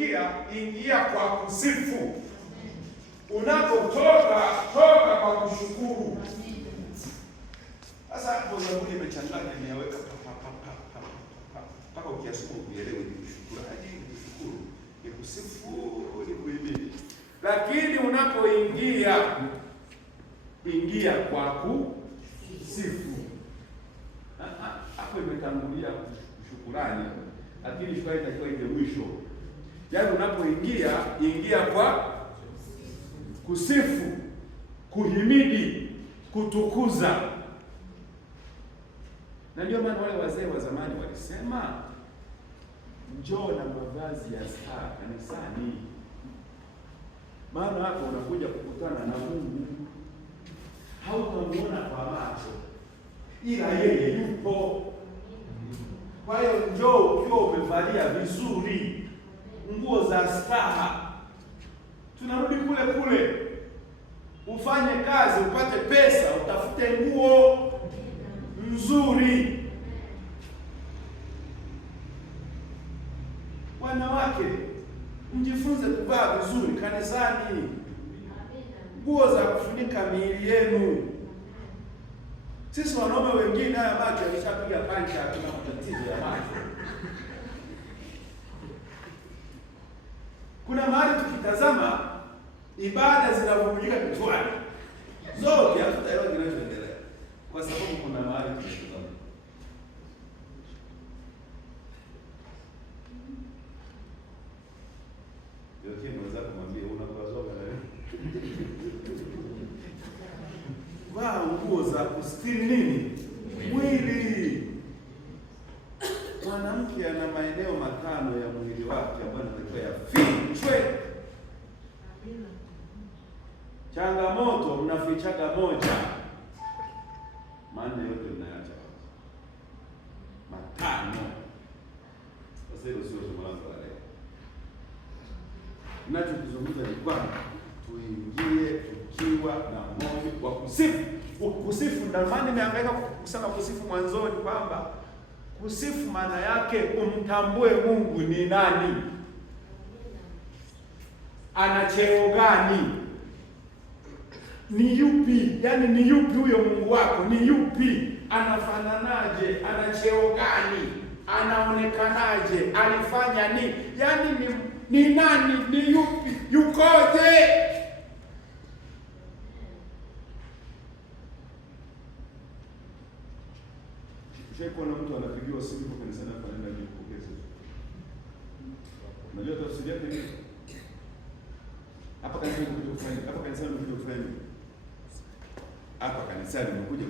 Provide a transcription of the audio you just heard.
unapoingia, ingia kwa kusifu. Unapotoka, toka kwa kushukuru. Sasa hapo Zaburi imechanganya, nimeweka mpaka ukiasoma uelewe ni kushukuraji, ni kushukuru, ni kusifu, ni kuhimidi. Lakini unapoingia, ingia kwa kusifu. Hapo imetangulia shukurani, lakini shukrani itakuwa ile mwisho. Yaani unapoingia, ingia kwa kusifu, kuhimidi, kutukuza. Na ndio maana wale wazee wa zamani walisema, njoo na mavazi ya staha kanisani. Maana hapo unakuja kukutana na Mungu. Hautamuona kwa macho, ila yeye yupo. Kwa hiyo njoo ukiwa umevalia vizuri, nguo za staha. Tunarudi kule kule, ufanye kazi, upate pesa, utafute nguo nzuri. Wanawake, mjifunze kuvaa vizuri kanisani, nguo za kufunika miili yenu. Sisi wanaume wengine haya macho yalishapiga pancha, tuna matatizo ya macho. Kuna mahali tukitazama ibada zinavumilika kichwani zote, hatutaelewa kinachoendelea kwa sababu kuna mahali tunatazama. Yote mweza kumwambia unapazoga na wewe. Vaa nguo za kustiri nini? Mwili. Mwanamke ana maeneo matano ya mwili wake ambayo anatakiwa yafichwe. Changamoto, mnafichaga moja, maana yote mnaacha matano. Sasa hilo sio somo langu la leo. Ninachokizungumza ni kwamba tuingie tukiwa na moyo wa kusifu. Kusifu ndio maana nimehangaika kusema kusifu mwanzoni, kwamba kusifu maana yake umtambue Mungu ni nani, ana cheo gani, ni yupi, yani ni yupi huyo Mungu wako, ni yupi, anafananaje, ana cheo gani, anaonekanaje, alifanya nini, yani ni nani, ni yupi, yukoje. Kuna mtu anapigiwa simu kwa kanisani hapa, anaenda kujipokeza. Unajua tafsiri yake ni hapa kanisani umekuja kufanya, hapa kanisani umekuja kufanya, hapa kanisani umekuja